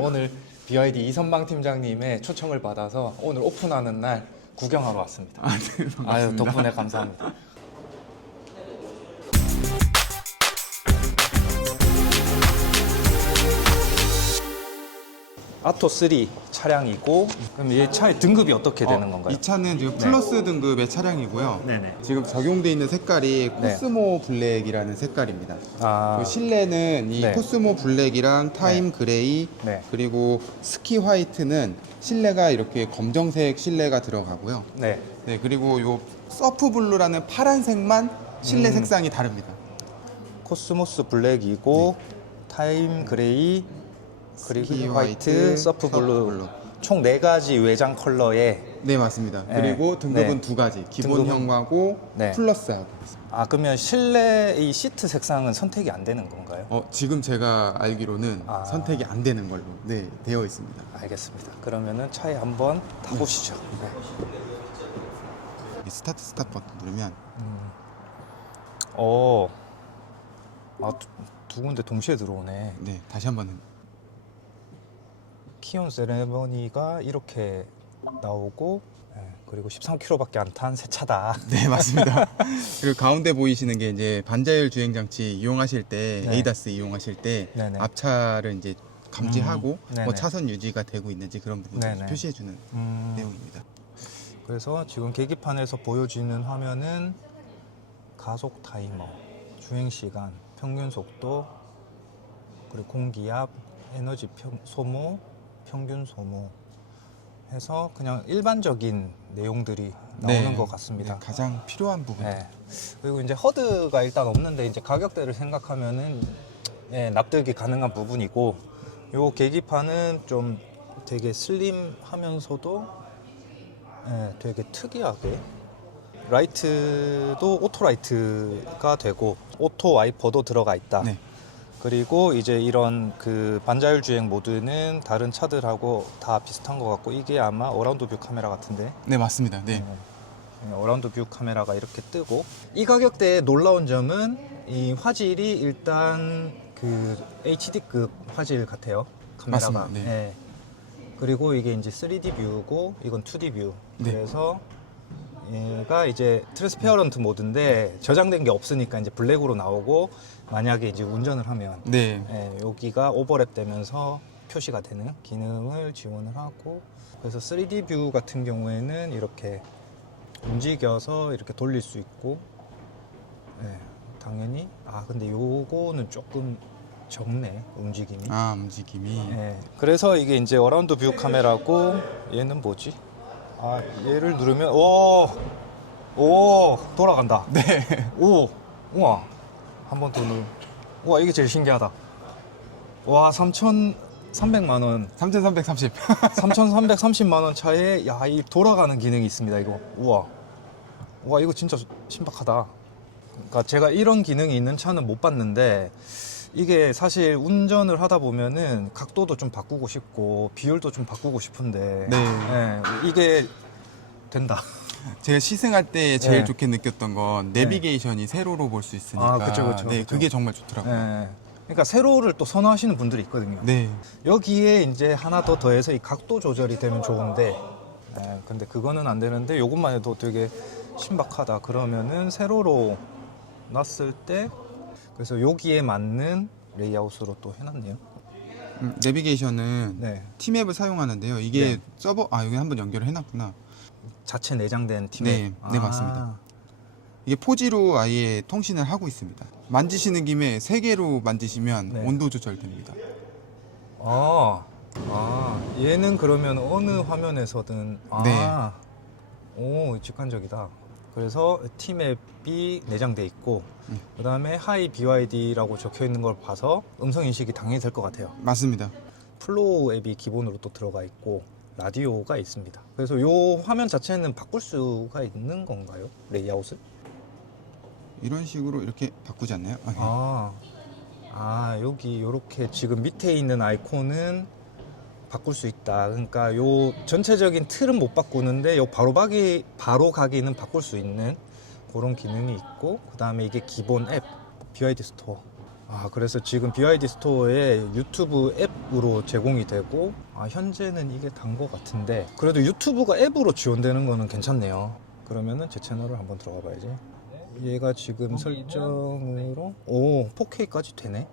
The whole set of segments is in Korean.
오늘 BYD 이선방 팀장님의 초청을 받아서 오늘 오픈하는 날 구경하러 왔습니다. 네, 반갑습니다. 아유, 덕분에 감사합니다. 아토3 차량이고, 그럼 이 차의 등급이 어떻게 되는 건가요? 이 차는 지금 플러스 등급의 차량이고요. 네네. 지금 적용돼 있는 색깔이 코스모 블랙이라는 색깔입니다. 아, 그 실내는 이 네. 코스모 블랙이랑 타임 그레이 네. 그리고 스키 화이트는 실내가 이렇게 검정색 실내가 들어가고요. 네. 네, 그리고 요 서프 블루라는 파란색만 실내 색상이 다릅니다. 코스모스 블랙이고, 타임 그레이, 그리고 스키 화이트, 화이트, 서프 블루. 서프 블루. 총 4가지 외장 컬러에. 네, 맞습니다. 네. 그리고 등급은 네. 두 가지, 기본형하고 네. 플러스하고. 아, 그러면 실내 이 시트 색상은 선택이 안 되는 건가요? 지금 제가 알기로는 아. 선택이 안 되는 걸로 되어 있습니다. 알겠습니다. 그러면은 차에 한번 타보시죠. 네. 이 스타트 버튼 누르면 두 군데 동시에 들어오네. 네, 다시 한번 키온 세레머니가 이렇게 나오고, 그리고 13km밖에 안 탄 새 차다. 네, 맞습니다. 그리고 가운데 보이시는 게 이제 반자율 주행 장치 이용하실 때 네. 에이다스 이용하실 때 네네. 앞차를 이제 감지하고 네네. 뭐 차선 유지가 되고 있는지 그런 부분을 네네. 표시해 주는 내용입니다. 그래서 지금 계기판에서 보여지는 화면은 가속 타이머, 주행 시간, 평균 속도, 그리고 공기압, 에너지 소모, 평균 소모 해서 그냥 일반적인 내용들이 나오는 것 같습니다. 네, 가장 필요한 부분. 네. 그리고 이제 허드가 일단 없는데 이제 가격대를 생각하면은 납득이 가능한 부분이고, 요 계기판은 좀 되게 슬림하면서도 되게 특이하게 라이트도 오토 라이트가 되고 오토 와이퍼도 들어가 있다. 네. 그리고 이제 이런 그 반자율 주행 모드는 다른 차들하고 다 비슷한 것 같고, 이게 아마 어라운드 뷰 카메라 같은데, 네, 맞습니다. 네. 어라운드 뷰 카메라가 이렇게 뜨고, 이 가격대에 놀라운 점은 이 화질이 일단 그 HD급 화질 같아요, 카메라가. 맞습니다. 네. 그리고 이게 이제 3D 뷰고 이건 2D 뷰. 네. 그래서 얘가 이제 트랜스페어런트 모드인데 저장된 게 없으니까 이제 블랙으로 나오고, 만약에 이제 운전을 하면 네. 여기가 오버랩 되면서 표시가 되는 기능을 지원을 하고, 그래서 3D 뷰 같은 경우에는 이렇게 움직여서 이렇게 돌릴 수 있고, 당연히 근데 요거는 조금 적네, 움직임이. 움직임이. 그래서 이게 이제 어라운드 뷰 카메라고, 얘는 뭐지? 얘를 누르면 오 돌아간다. 네. 우와, 한 번 더 우와, 이게 제일 신기하다. 와, 3,300만 원 3,330. 3,330만 원 차에 이 돌아가는 기능이 있습니다. 이거 우와, 이거 진짜 신박하다. 그러니까 제가 이런 기능이 있는 차는 못 봤는데, 이게 사실 운전을 하다 보면은 각도도 좀 바꾸고 싶고 비율도 좀 바꾸고 싶은데, 이게 된다. 제가 시승할 때 제일 네. 좋게 느꼈던 건 내비게이션이 세로로 볼 수 있으니까. 그쵸. 네, 그쵸. 그게 정말 좋더라고요. 그러니까 세로를 또 선호하시는 분들이 있거든요. 네. 여기에 이제 하나 더 더해서 이 각도 조절이 되면 좋은데, 근데 그거는 안 되는데, 요것만 해도 되게 신박하다. 그러면은 세로로 놨을 때, 그래서 여기에 맞는 레이아웃으로 또 해놨네요. 내비게이션은 네. 티맵을 사용하는데요. 이게 네. 서버 여기 한번 연결을 해놨구나. 자체 내장된 팀에. 네, 맞습니다. 이게 4G로 아예 통신을 하고 있습니다. 만지시는 김에 3개로 만지시면 네. 온도 조절됩니다. 얘는 그러면 어느 화면에서든. 네. 오, 직관적이다. 그래서 T맵이 내장돼 있고, 그 다음에 하이 BYD라고 적혀 있는 걸 봐서 음성 인식이 당연히 될 것 같아요. 맞습니다. 플로우 앱이 기본으로 또 들어가 있고, 라디오가 있습니다. 그래서 요 화면 자체는 바꿀 수가 있는 건가요? 레이아웃을? 이런 식으로 이렇게 바꾸지 않나요? 여기 요렇게 지금 밑에 있는 아이콘은 바꿀 수 있다. 그러니까 요 전체적인 틀은 못 바꾸는데 요 바로 가기는 바꿀 수 있는 그런 기능이 있고, 그 다음에 이게 기본 앱 BYD 스토어. 아, 그래서 지금 BYD 스토어에 유튜브 앱으로 제공이 되고, 아, 현재는 이게 단 것 같은데, 그래도 유튜브가 앱으로 지원되는 거는 괜찮네요. 그러면은 제 채널을 한번 들어가 봐야지. 얘가 지금 설정으로, 오, 4K까지 되네.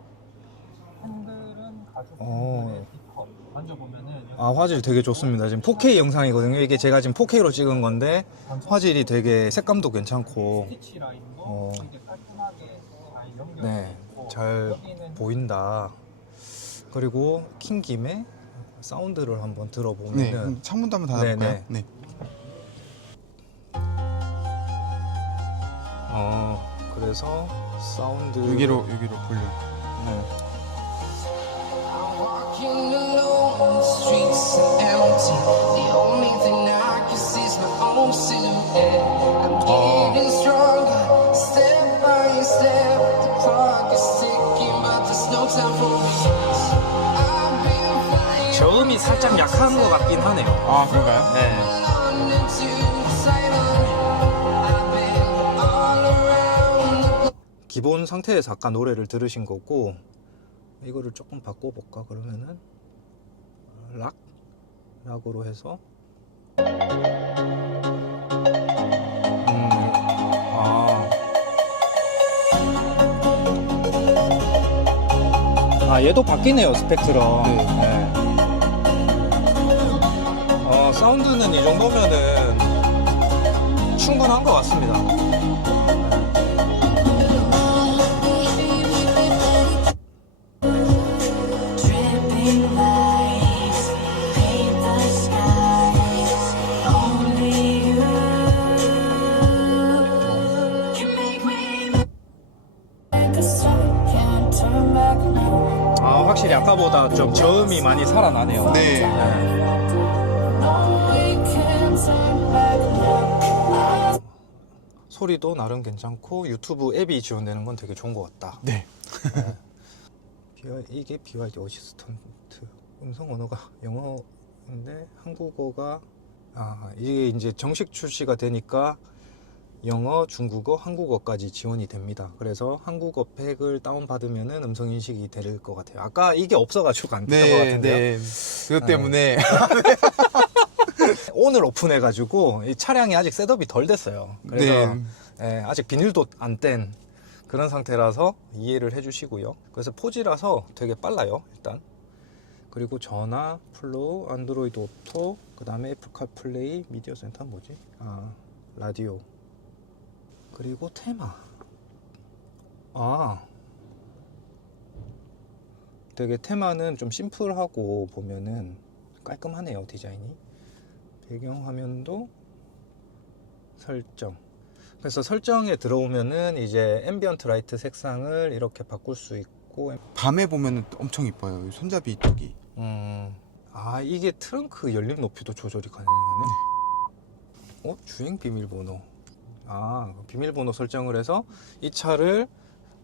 핸들은 가죽 어. 핸들에 B컵 만져보면은 아, 화질 되게 좋습니다. 지금 4K 영상이거든요. 이게 제가 지금 4K로 찍은 건데, 화질이 되게 색감도 괜찮고, 스티치 라인도 어. 되게 깔끔하게 잘 연결되어 네, 있고 잘 여기는 보인다. 그리고 킨 김에 사운드를 한번 네, 들어보면은, 그럼 창문도 한번 닫아볼까요? 네네. 네. 그래서 사운드 여기로 볼륨. 네. Walking alone, the streets are empty. The only thing I can see is my own silhouette. I'm getting stronger, step by step. The clock is ticking, but there's no time for me. I've been flying 저음이 살짝 약한 것 같긴 하네요. 아, 그런가요? 네. on into silence. I've been all around the globe. 기본 상태에서 아까 노래를 들으신 거고, 이거를 조금 바꿔볼까? 그러면은 락으로 해서 얘도 바뀌네요, 스펙트럼. 네. 사운드는 이 정도면은 충분한 것 같습니다. Dripping lights paint the skies. Only you can make me like a star. Can't turn back now. 확실히 아까보다 좀 저음이 많이 살아나네요. 네. No, we can't turn back now. 소리도 나름 괜찮고 유튜브 앱이 지원되는 건 되게 좋은 것 같다. 네. 이게 BYD 어시스턴트 음성 언어가 영어인데 한국어가 이게 이제 정식 출시가 되니까 영어, 중국어, 한국어까지 지원이 됩니다. 그래서 한국어 팩을 다운받으면은 음성 인식이 될 것 같아요. 아까 이게 없어가지고 안 됐던 것 네, 같은데요. 네. 그것 때문에 오늘 오픈해가지고 이 차량이 아직 셋업이 덜 됐어요. 그래서 네. 아직 비닐도 안 뗀 그런 상태라서 이해를 해주시고요. 그래서 4G라서 되게 빨라요, 일단. 그리고 전화, 플로우, 안드로이드 오토, 그 다음에 애플 카플레이, 미디어 센터 뭐지? 라디오. 그리고 테마. 되게 테마는 좀 심플하고 보면은 깔끔하네요, 디자인이. 배경 화면도 설정. 그래서 설정에 들어오면은 이제 앰비언트 라이트 색상을 이렇게 바꿀 수 있고, 밤에 보면 엄청 이뻐요. 손잡이 쪽이. 이게 트렁크 열림 높이도 조절이 가능하네. 주행 비밀번호. 비밀번호 설정을 해서 이 차를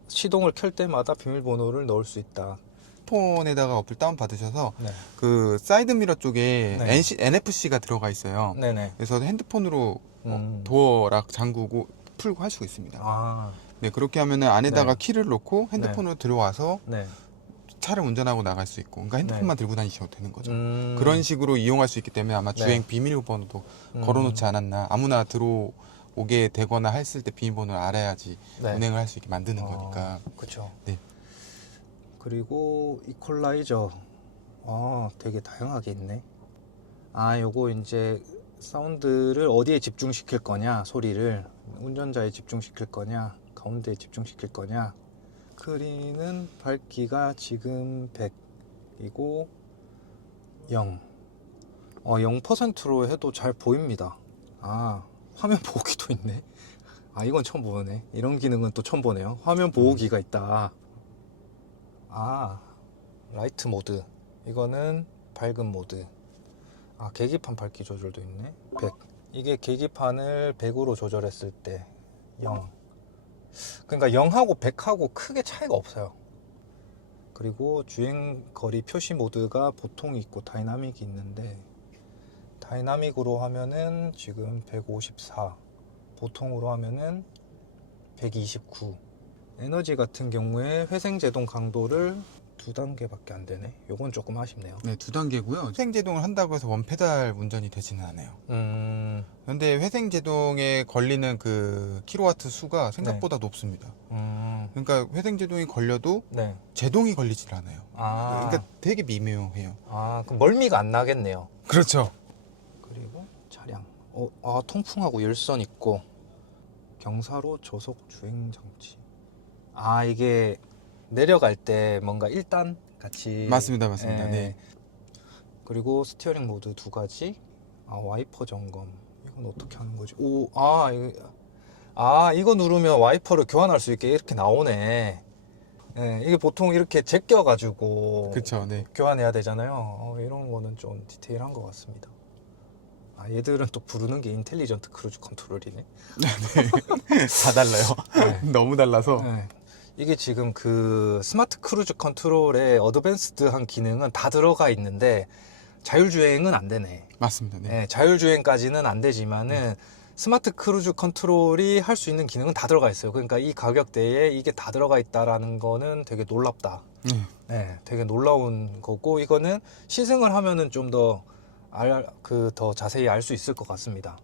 시동을 켤 때마다 비밀번호를 넣을 수 있다. 폰에다가 어플 다운 받으셔서 네. 그 사이드 미러 쪽에 네. NFC가 들어가 있어요. 네네. 그래서 핸드폰으로 음. 도어락 잠그고 풀고 할 수가 있습니다. 네, 그렇게 하면은 안에다가 네. 키를 놓고 핸드폰으로 들어와서 네. 차를 운전하고 나갈 수 있고, 그러니까 핸드폰만 들고 다니셔도 되는 거죠. 그런 식으로 이용할 수 있기 때문에 아마 네. 주행 비밀번호도 걸어놓지 않았나. 아무나 들어오게 되거나 했을 때 비밀번호를 알아야지 네. 운행을 할 수 있게 만드는 거니까. 그렇죠. 네. 그리고 이퀄라이저. 되게 다양하게 있네. 요거 이제 사운드를 어디에 집중시킬 거냐, 소리를 운전자에 집중시킬 거냐, 가운데에 집중시킬 거냐. 스크린은 밝기가 지금 100이고 0. 0%로 해도 잘 보입니다. 화면 보호기도 있네. 이건 처음 보네. 이런 기능은 또 처음 보네요. 화면 보호기가 있다. 라이트 모드. 이거는 밝은 모드. 계기판 밝기 조절도 있네. 100. 이게 계기판을 100으로 조절했을 때 0. 그러니까 0하고 100하고 크게 차이가 없어요. 그리고 주행 거리 표시 모드가 보통이 있고 다이나믹이 있는데, 다이나믹으로 하면은 지금 154, 보통으로 하면은 129. 에너지 같은 경우에 회생 제동 강도를 2단계밖에 안 되네. 요건 조금 아쉽네요. 네, 2단계고요. 회생제동을 한다고 해서 원페달 운전이 되지는 않아요. 근데 회생제동에 걸리는 그 킬로와트 수가 생각보다 높습니다. 그러니까 회생제동이 걸려도 네. 제동이 걸리질 않아요. 아, 그러니까 되게 미묘해요. 그럼 멀미가 안 나겠네요. 그렇죠. 그리고 차량. 통풍하고 열선 있고 경사로 저속 주행 장치. 이게 내려갈 때 뭔가 1단 같이. 맞습니다. 예. 네. 그리고 스티어링 모드 2가지. 와이퍼 점검. 이건 어떻게 하는 거지? 이거 누르면 와이퍼를 교환할 수 있게 이렇게 나오네. 예, 이게 보통 이렇게 제껴가지고 그렇죠. 네. 교환해야 되잖아요. 이런 거는 좀 디테일한 것 같습니다. 얘들은 또 부르는 게 인텔리전트 크루즈 컨트롤이네. 다 달라요. 네. 너무 달라서. 네. 이게 지금 그 스마트 크루즈 컨트롤의 어드밴스드한 기능은 다 들어가 있는데 자율주행은 안 되네. 맞습니다. 네. 네, 자율주행까지는 안 되지만은 스마트 크루즈 컨트롤이 할 수 있는 기능은 다 들어가 있어요. 그러니까 이 가격대에 이게 다 들어가 있다라는 거는 되게 놀랍다. 네, 되게 놀라운 거고, 이거는 시승을 하면은 좀 더 더 자세히 알 수 있을 것 같습니다.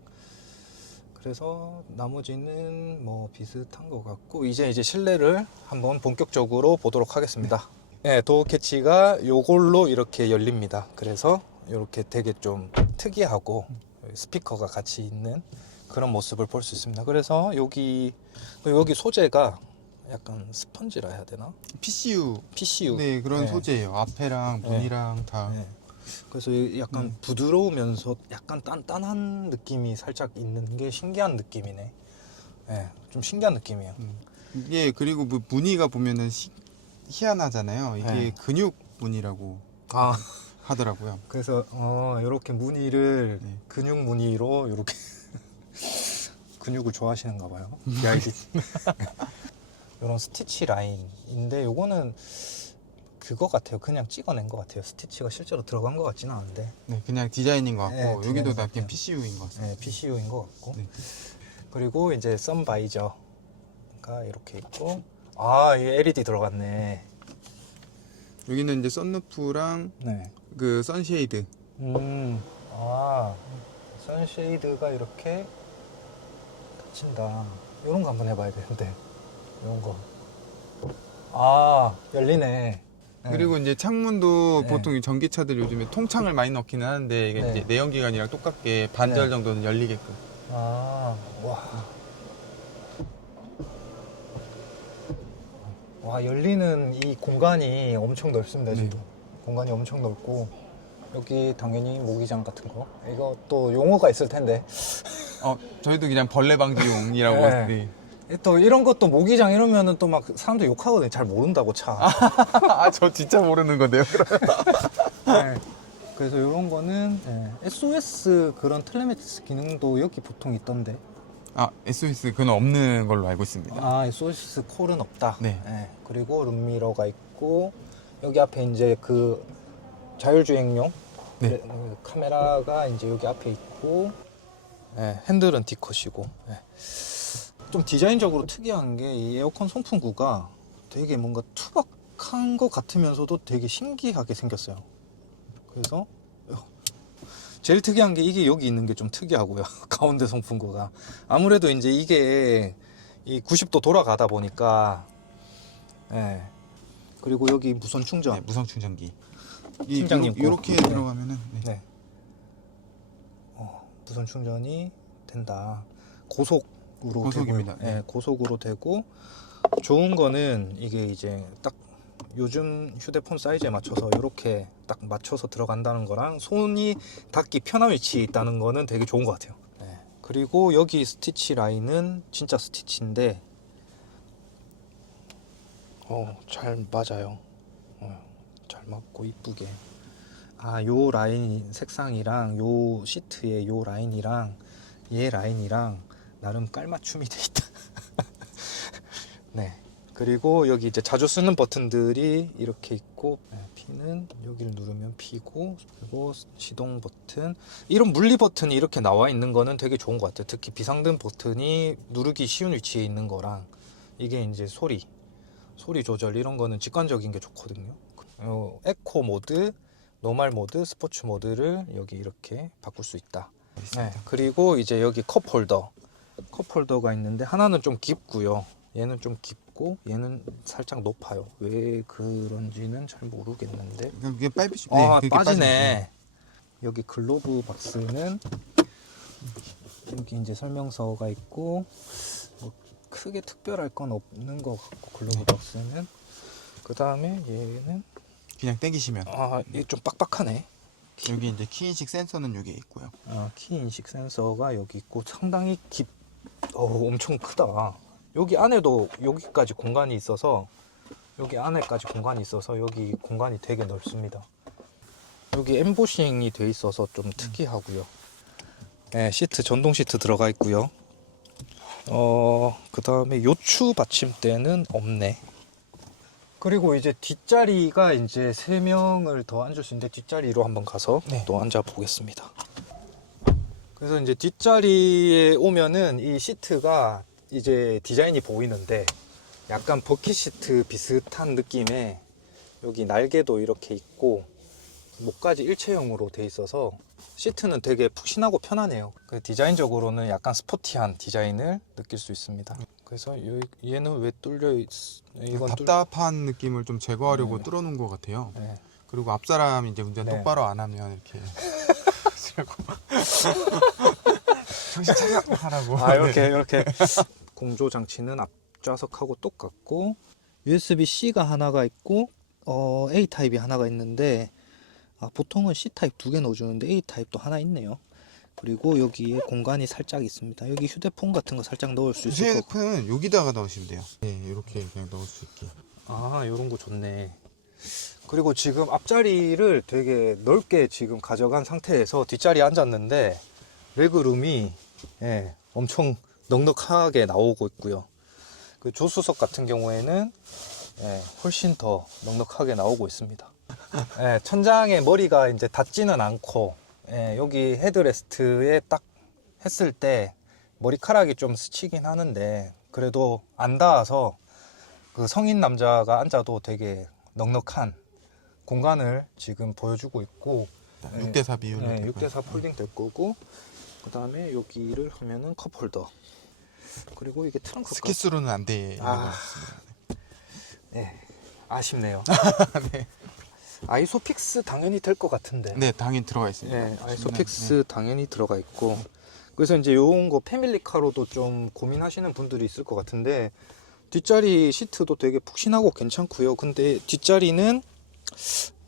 그래서 나머지는 뭐 비슷한 것 같고, 이제 실내를 한번 본격적으로 보도록 하겠습니다. 네, 도어 캐치가 요걸로 이렇게 열립니다. 그래서 이렇게 되게 좀 특이하고 스피커가 같이 있는 그런 모습을 볼 수 있습니다. 그래서 여기 소재가 약간 스펀지라 해야 되나? PCU. PCU. 네, 그런 네. 소재예요. 앞에랑 문이랑 다. 네. 그래서 약간 부드러우면서 약간 단단한 느낌이 살짝 있는 게 신기한 느낌이네. 네, 좀 신기한 느낌이에요. 이게 그리고 무늬가 보면은 희한하잖아요. 이게 네. 근육 무늬라고 하더라고요. 그래서 이렇게 무늬를 네. 근육 무늬로 이렇게 근육을 좋아하시는가 봐요. BID. 이런 스티치 라인인데 요거는 그거 같아요. 그냥 찍어낸 것 같아요. 스티치가 실제로 들어간 것 같지는 않은데. 네, 그냥 디자인인 것 같고 네, 여기도 디자인인 것 다 같아요. PCU인 것 같습니다. 네, PCU인 것 같고. 네. 그리고 이제 선바이저가 이렇게 있고, 이 LED 들어갔네. 여기는 이제 썬루프랑 네. 그 선쉐이드. 선쉐이드가 이렇게 닫힌다. 이런 거 한번 해봐야 되는데. 이런 거. 열리네. 네. 그리고 이제 창문도 네. 보통 전기차들 요즘에 통창을 많이 넣기는 하는데 이게 네. 이제 내연기관이랑 똑같게 반절 네. 정도는 열리게끔. 와, 열리는 이 공간이 엄청 넓습니다, 네. 지금. 공간이 엄청 넓고, 여기 당연히 모기장 같은 거. 이거 또 용어가 있을 텐데. 저희도 그냥 벌레 방지용이라고. 네. 네. 또 이런 것도 모기장 이러면은 또 막 사람들 욕하거든요. 잘 모른다고, 차. 저 진짜 모르는 건데요. 네. 그래서 이런 거는 SOS 그런 텔레메티스 기능도 여기 보통 있던데. SOS 그건 없는 걸로 알고 있습니다. SOS 콜은 없다. 네. 그리고 룸미러가 있고, 여기 앞에 이제 그 자율주행용 네. 카메라가 이제 여기 앞에 있고, 핸들은 D컷이고. 좀 디자인적으로 특이한 게 이 에어컨 송풍구가 되게 뭔가 투박한 것 같으면서도 되게 신기하게 생겼어요. 그래서 제일 특이한 게 이게 여기 있는 게 좀 특이하고요. 가운데 송풍구가. 아무래도 이제 이게 이 90도 돌아가다 보니까, 그리고 여기 무선 충전. 네, 무선 충전기. 팀장님 거. 이렇게 네. 들어가면은 네. 무선 충전이 된다. 고속으로 고속입니다. 되고요. 네. 고속으로 되고, 좋은 거는 이게 이제 딱 요즘 휴대폰 사이즈에 맞춰서 이렇게 딱 맞춰서 들어간다는 거랑 손이 닿기 편한 위치에 있다는 거는 되게 좋은 것 같아요. 그리고 여기 스티치 라인은 진짜 스티치인데 잘 맞아요. 잘 맞고 이쁘게. 요 라인 색상이랑 요 시트의 요 라인이랑 얘 라인이랑 나름 깔맞춤이 돼 있다. 네. 그리고 여기 이제 자주 쓰는 버튼들이 이렇게 있고, P는 여기를 누르면 P고, 그리고 시동 버튼. 이런 물리 버튼이 이렇게 나와 있는 거는 되게 좋은 것 같아요. 특히 비상등 버튼이 누르기 쉬운 위치에 있는 거랑, 이게 이제 소리, 소리 조절 이런 거는 직관적인 게 좋거든요. 에코 모드, 노멀 모드, 스포츠 모드를 여기 이렇게 바꿀 수 있다. 네, 그리고 이제 여기 컵 홀더가 있는데 하나는 좀 깊고요. 얘는 좀 깊고 얘는 살짝 높아요. 왜 그런지는 잘 모르겠는데. 이게 빨빛이 빠지네. 빠지네. 여기 글로브 박스는 여기 이제 설명서가 있고 뭐 크게 특별할 건 없는 것 같고 글로브 박스는. 그 다음에 얘는 그냥 땡기시면 이게 좀 빡빡하네. 여기 이제 키인식 센서는 여기 있고요. 키 인식 센서가 여기 있고 상당히 엄청 크다. 여기 안에도 여기까지 공간이 있어서 여기 안에까지 공간이 있어서 여기 공간이 되게 넓습니다. 여기 엠보싱이 돼 있어서 좀 특이하고요. 네, 시트 전동 시트 들어가 있고요. 그 다음에 요추 받침대는 없네. 그리고 이제 뒷자리가 이제 3명을 더 앉을 수 있는데 뒷자리로 한번 가서 또 앉아 보겠습니다. 그래서 이제 뒷자리에 오면은 이 시트가 이제 디자인이 보이는데 약간 버킷 시트 비슷한 느낌의 여기 날개도 이렇게 있고 목까지 일체형으로 돼 있어서 시트는 되게 푹신하고 편하네요. 그 디자인적으로는 약간 스포티한 디자인을 느낄 수 있습니다. 그래서 얘는 왜 뚫려 이건 답답한 느낌을 좀 제거하려고 뚫어놓은 것 같아요. 네. 그리고 앞사람이 이제 운전 네. 똑바로 안 하면 이렇게 정신 차려 하라고. 이렇게 공조 장치는 앞좌석하고 똑같고 USB-C가 하나가 있고 A 타입이 하나가 있는데 보통은 C 타입 2개 넣어주는데 A 타입도 하나 있네요. 그리고 여기에 공간이 살짝 있습니다. 여기 휴대폰 같은 거 살짝 넣을 수 있을 것 같고. 휴대폰은 여기다가 넣으시면 돼요. 네, 이렇게 그냥 넣을 수 있게. 요런 거 좋네. 그리고 지금 앞자리를 되게 넓게 지금 가져간 상태에서 뒷자리에 앉았는데 레그룸이 엄청 넉넉하게 나오고 있고요. 그 조수석 같은 경우에는 훨씬 더 넉넉하게 나오고 있습니다. 천장에 머리가 이제 닿지는 않고 여기 헤드레스트에 딱 했을 때 머리카락이 좀 스치긴 하는데 그래도 안 닿아서 그 성인 남자가 앉아도 되게 넉넉한 공간을 지금 보여주고 있고 6대4 비율로 6대4 폴딩 될 거고 그 다음에 여기를 하면은 컵홀더 그리고 이게 트렁크가 스키스로는 안 돼. 아쉽네요. 아이소픽스 당연히 될 것 같은데. 네, 당연히 들어가 있습니다. 아이소픽스 당연히 들어가 있고. 그래서 이제 요런 거 패밀리카로도 좀 고민하시는 분들이 있을 것 같은데 뒷자리 시트도 되게 푹신하고 괜찮고요. 근데 뒷자리는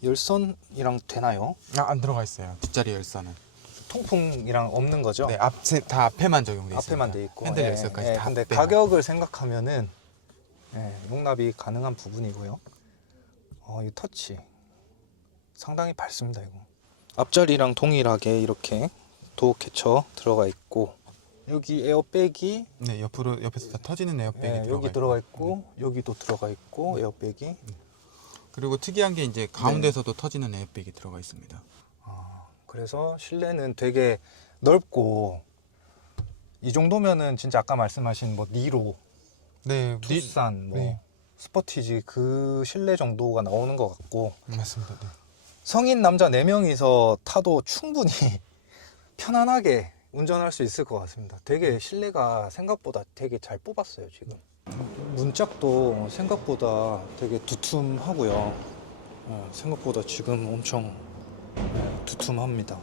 열선이랑 되나요? 안 들어가 있어요. 뒷자리 열선은. 통풍이랑 없는 거죠? 네, 다 앞에만 적용돼 있어요. 앞에만 돼 있고. 핸들 열선까지 다. 근데 앞에만. 가격을 생각하면은 용납이 가능한 부분이고요. 이 터치 상당히 밝습니다. 이거 앞자리랑 동일하게 이렇게 도어 캐쳐 들어가 있고 여기 에어백이 옆에서 다 터지는 에어백이 여기 들어가 있고 여기도 들어가 있고 에어백이 그리고 특이한 게 이제 가운데서도 터지는 에어백이 들어가 있습니다. 그래서 실내는 되게 넓고 이 정도면은 진짜 아까 말씀하신 뭐 니로, 투싼, 스포티지 그 실내 정도가 나오는 것 같고 맞습니다. 네. 성인 남자 4명이서 타도 충분히 편안하게 운전할 수 있을 것 같습니다. 되게 실내가 생각보다 되게 잘 뽑았어요. 지금 문짝도 생각보다 되게 두툼하고요. 생각보다 지금 엄청 두툼합니다.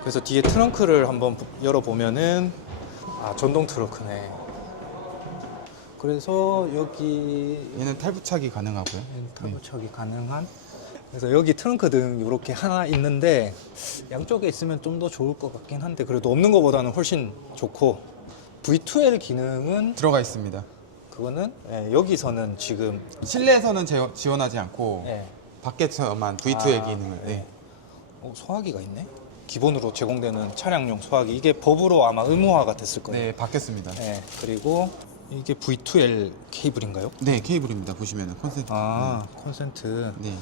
그래서 뒤에 트렁크를 한번 열어보면은 전동 트렁크네. 그래서 여기 얘는 탈부착이 가능하고요. 탈부착이 가능한. 그래서 여기 트렁크 등 이렇게 하나 있는데 양쪽에 있으면 좀 더 좋을 것 같긴 한데 그래도 없는 것보다는 훨씬 좋고 V2L 기능은 들어가 있습니다. 그거는 여기서는 지금 실내에서는 지원하지 않고 밖에서만 V2L 기능을. 소화기가 있네. 기본으로 제공되는 차량용 소화기 이게 법으로 아마 의무화가 됐을 거예요. 네, 바뀌었습니다. 그리고 이게 V2L 케이블인가요? 네, 케이블입니다. 보시면은 콘센트. 콘센트. 네.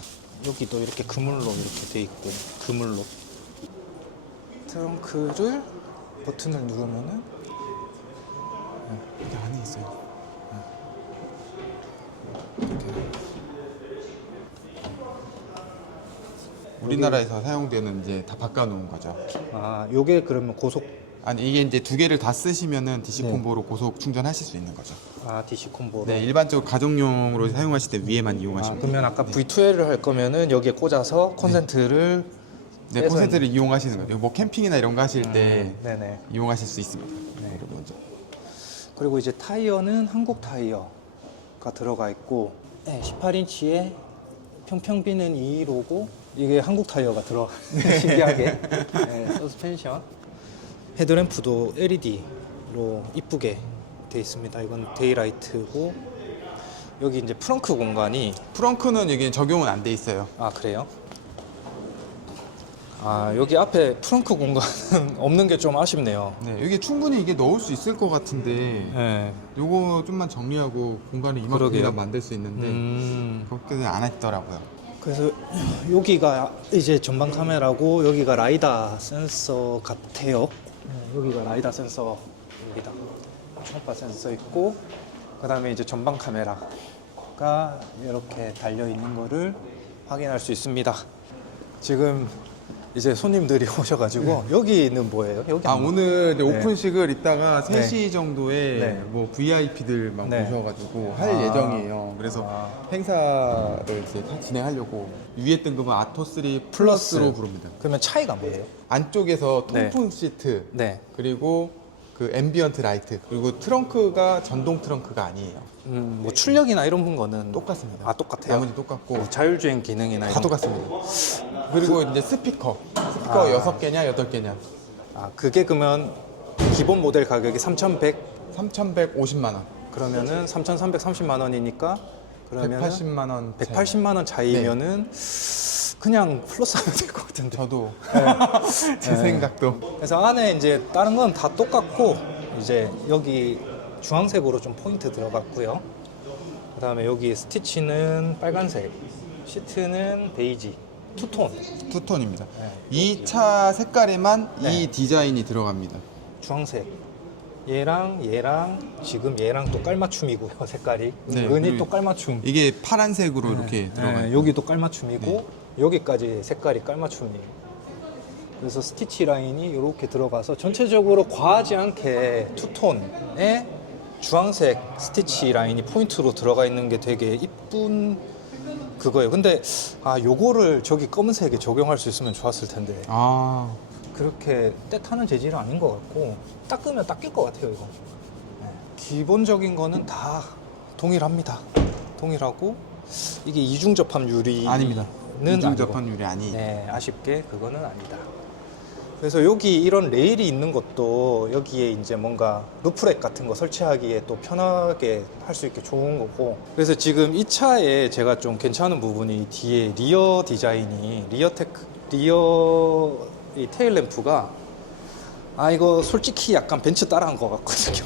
여기도 이렇게 그물로 이렇게 돼 있고 그물로 트렁크를 버튼을 누르면은 여기 안에 있어요. 우리나라에서 사용되는 이제 다 바꿔놓은 거죠. 아, 요게 그러면 고속 아니 이게 이제 두 개를 다 쓰시면은 DC 네. 콤보로 고속 충전하실 수 있는 거죠. DC 콤보로. 네, 일반적으로 가정용으로 사용하실 때 위에만 이용하시면 돼요. 그러면 아까 V2L을 할 거면은 여기에 꽂아서 콘센트를 네, 빼서 콘센트를 이용하시는 거죠. 뭐 캠핑이나 이런 거 하실 때 네네. 이용하실 수 있습니다. 네. 그리고 이제 타이어는 한국 타이어가 들어가 있고 18인치에 평평비는 215고 이게 한국 타이어가 들어가 신기하게 서스펜션 헤드램프도 LED로 이쁘게 돼 있습니다. 이건 데이라이트고 여기 이제 프렁크 공간이 프렁크는 여기 적용은 안 돼 있어요. 그래요? 여기 앞에 프렁크 공간은 없는 게 좀 아쉽네요. 네, 여기 충분히 이게 넣을 수 있을 것 같은데 네. 요거 좀만 정리하고 공간을 이만큼이나 그러게요. 만들 수 있는데 그렇게는 안 했더라고요. 그래서 여기가 이제 전방 카메라고 여기가 라이다 센서 같아요. 여기가 라이다 센서입니다. 초음파 센서 있고 그 다음에 이제 전방 카메라가 이렇게 달려 있는 거를 확인할 수 있습니다. 지금 이제 손님들이 오셔가지고 여기는 뭐예요? 여기 오늘 이제 네. 오픈식을 이따가 네. 3시 정도에 네. 뭐 VIP들 막 네. 모셔가지고 할 예정이에요. 그래서 행사를 이제 진행하려고 위에 등급은 아토3 플러스로 부릅니다. 그러면 차이가 뭐예요? 안쪽에서 네. 통풍 시트 네. 그리고 그 앰비언트 라이트 그리고 트렁크가 전동 트렁크가 아니에요. 뭐 출력이나 이런 거는 똑같습니다. 똑같아요? 나머지 똑같고 뭐 자율주행 기능이나 다 이런 똑같습니다. 그리고 이제 스피커 6개냐 8개냐 그게 그러면 기본 모델 가격이 3,150만 원, 그러면은 3,330만 원이니까 그러면 180만 원. 180만 원 차이면은 그냥 플러스 하면 될 것 같은데. 저도 제 생각도 그래서 안에 이제 다른 건 다 똑같고 이제 여기 주황색으로 좀 포인트 들어갔고요. 그다음에 여기 스티치는 빨간색, 시트는 베이지, 투톤, 투톤입니다. 네. 이 차 색깔에만 네. 이 디자인이 들어갑니다. 주황색. 얘랑 지금 얘랑 또 깔맞춤이고요. 색깔이 네, 은근히 그리고 또 깔맞춤. 이게 파란색으로 이렇게 들어가요. 여기도 깔맞춤이고 네. 여기까지 색깔이 깔맞춤이에요. 그래서 스티치 라인이 이렇게 들어가서 전체적으로 과하지 않게 투톤에 주황색 스티치 라인이 포인트로 들어가 있는 게 되게 이쁜 그거예요. 근데 요거를 저기 검은색에 적용할 수 있으면 좋았을 텐데 그렇게 떼타는 재질은 아닌 것 같고 닦으면 닦일 것 같아요 이거. 기본적인 거는 다 동일합니다. 동일하고 이게 이중 접합 유리는 아닙니다. 이중 아니고. 접합 유리 아니에요. 네, 아쉽게 그거는 아니다. 그래서 여기 이런 레일이 있는 것도 여기에 이제 뭔가 루프렉 같은 거 설치하기에 또 편하게 할 수 있게 좋은 거고. 그래서 지금 이 차에 제가 좀 괜찮은 부분이 뒤에 리어 디자인이 리어 이 테일 램프가 이거 솔직히 약간 벤츠 따라한 것 같거든요.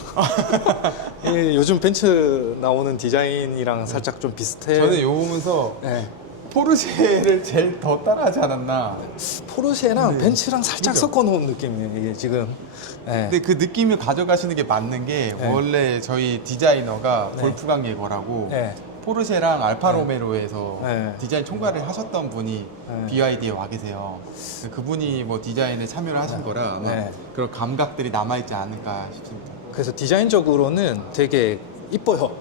예, 요즘 벤츠 나오는 디자인이랑 살짝 좀 비슷해요. 저는 요 보면서 네. 포르쉐를 제일 더 따라하지 않았나. 포르쉐랑 벤츠랑 살짝 섞어놓은 느낌이에요 이게 지금. 네. 근데 그 느낌을 가져가시는 게 맞는 게 네. 원래 저희 디자이너가 네. 볼프강 예거라고 네. 포르쉐랑 알파로메로에서 네. 디자인 총괄을 하셨던 분이 네. BYD에 와 계세요. 그분이 뭐 디자인에 참여를 하신 거라 아마 네. 그런 감각들이 남아있지 않을까 싶습니다. 그래서 디자인적으로는 되게 이뻐요.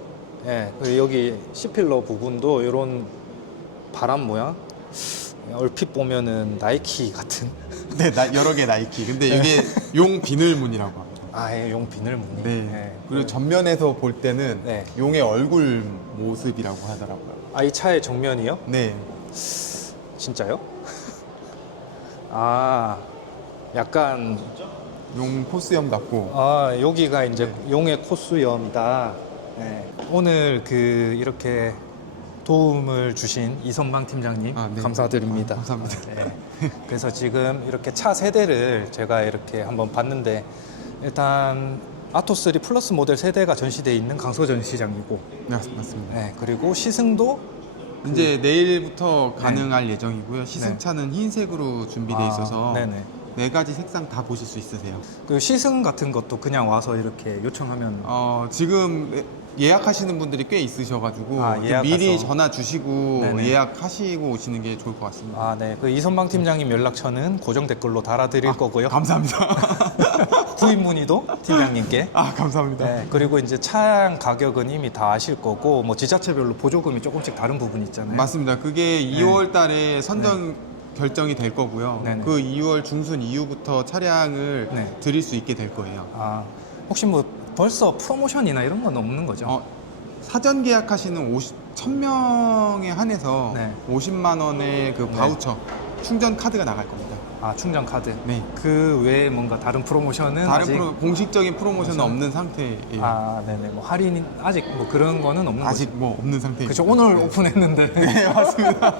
예, 그리고 여기 C필러 부분도 이런 바람 모양 얼핏 보면은 나이키 같은 네, 여러 개 나이키. 근데 이게 용 비늘무늬라고 합니다. 예, 용 비늘무늬. 네. 예. 그리고 전면에서 볼 때는 네. 용의 얼굴 모습이라고 하더라고요. 이 차의 정면이요? 네. 진짜요? 약간 용 코스염 같고. 여기가 이제 용의 코스염이다. 네. 오늘 이렇게 도움을 주신 이선방 팀장님 네. 감사드립니다. 감사합니다. 네. 그래서 지금 이렇게 차 세대를 제가 이렇게 한번 봤는데 일단 아토3 플러스 모델 세대가 전시되어 있는 강서 전시장이고, 네, 맞습니다. 네, 그리고 시승도 이제 내일부터 가능할 예정이고요. 시승차는 흰색으로 준비되어 있어서 네네. 4가지 색상 다 보실 수 있으세요. 그 시승 같은 것도 그냥 와서 이렇게 요청하면 지금 예약하시는 분들이 꽤 있으셔가지고 아, 좀 예약해서. 미리 전화 주시고 네네. 예약하시고 오시는 게 좋을 것 같습니다. 아, 네. 그 이선방 팀장님 연락처는 고정 댓글로 달아드릴 거고요. 감사합니다. 구입 문의도 팀장님께. 아, 감사합니다. 네, 그리고 이제 차량 가격은 이미 다 아실 거고 뭐 지자체별로 보조금이 조금씩 다른 부분이 있잖아요. 맞습니다. 그게 2월 달에 선정 결정이 될 거고요. 네네. 그 2월 중순 이후부터 차량을 네. 드릴 수 있게 될 거예요. 아, 혹시 뭐 벌써 프로모션이나 이런 건 없는 거죠? 사전 계약하시는 1000명에 한해서 네. 50만 원의 그 바우처 충전 카드가 나갈 겁니다. 아, 충전 카드. 네. 그 외에 뭔가 다른 프로모션은 다른 아직 공식적인 프로모션은 없는 상태예요. 아, 네네. 뭐 할인 아직 뭐 그런 거는 없는 아직 거죠. 뭐 없는 상태예요. 그죠. 오늘 네. 오픈했는데. 네, 맞습니다.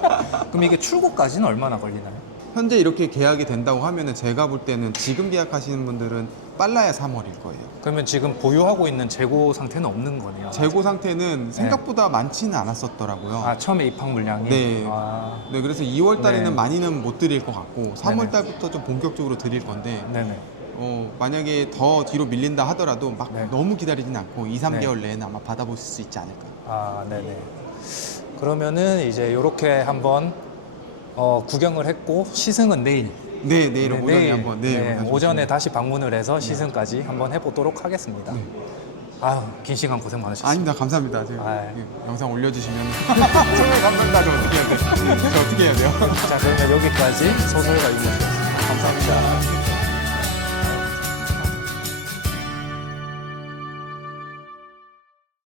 그럼 이게 출고까지는 얼마나 걸리나요? 현재 이렇게 계약이 된다고 하면은 제가 볼 때는 지금 계약하시는 분들은 빨라야 3월일 거예요. 그러면 지금 보유하고 있는 재고 상태는 없는 거네요. 재고 상태는 생각보다 많지는 않았었더라고요. 아, 처음에 입항 물량이. 네. 아, 네, 그래서 2월 달에는 네. 많이는 못 드릴 것 같고 3월 네네. 달부터 좀 본격적으로 드릴 건데 네네. 만약에 더 뒤로 밀린다 하더라도 막 네. 너무 기다리진 않고 2, 3개월 네. 내에는 아마 받아보실 수 있지 않을까. 아, 네네. 그러면은 이제 이렇게 한번 구경을 했고 시승은 내일. 네, 내일 오전에 한번 네, 다시 오전에 오시면. 다시 방문을 해서 시승까지 한번 해보도록 하겠습니다. 아유, 긴 시간 고생 많으셨습니다. 아닙니다. 감사합니다. 제가 아이. 영상 올려주시면 정말 감사합니다. 저 어떻게 해야 돼요? 저 어떻게 해야 돼요? 자, 그러면 여기까지 소설가 유무였습니다. 감사합니다.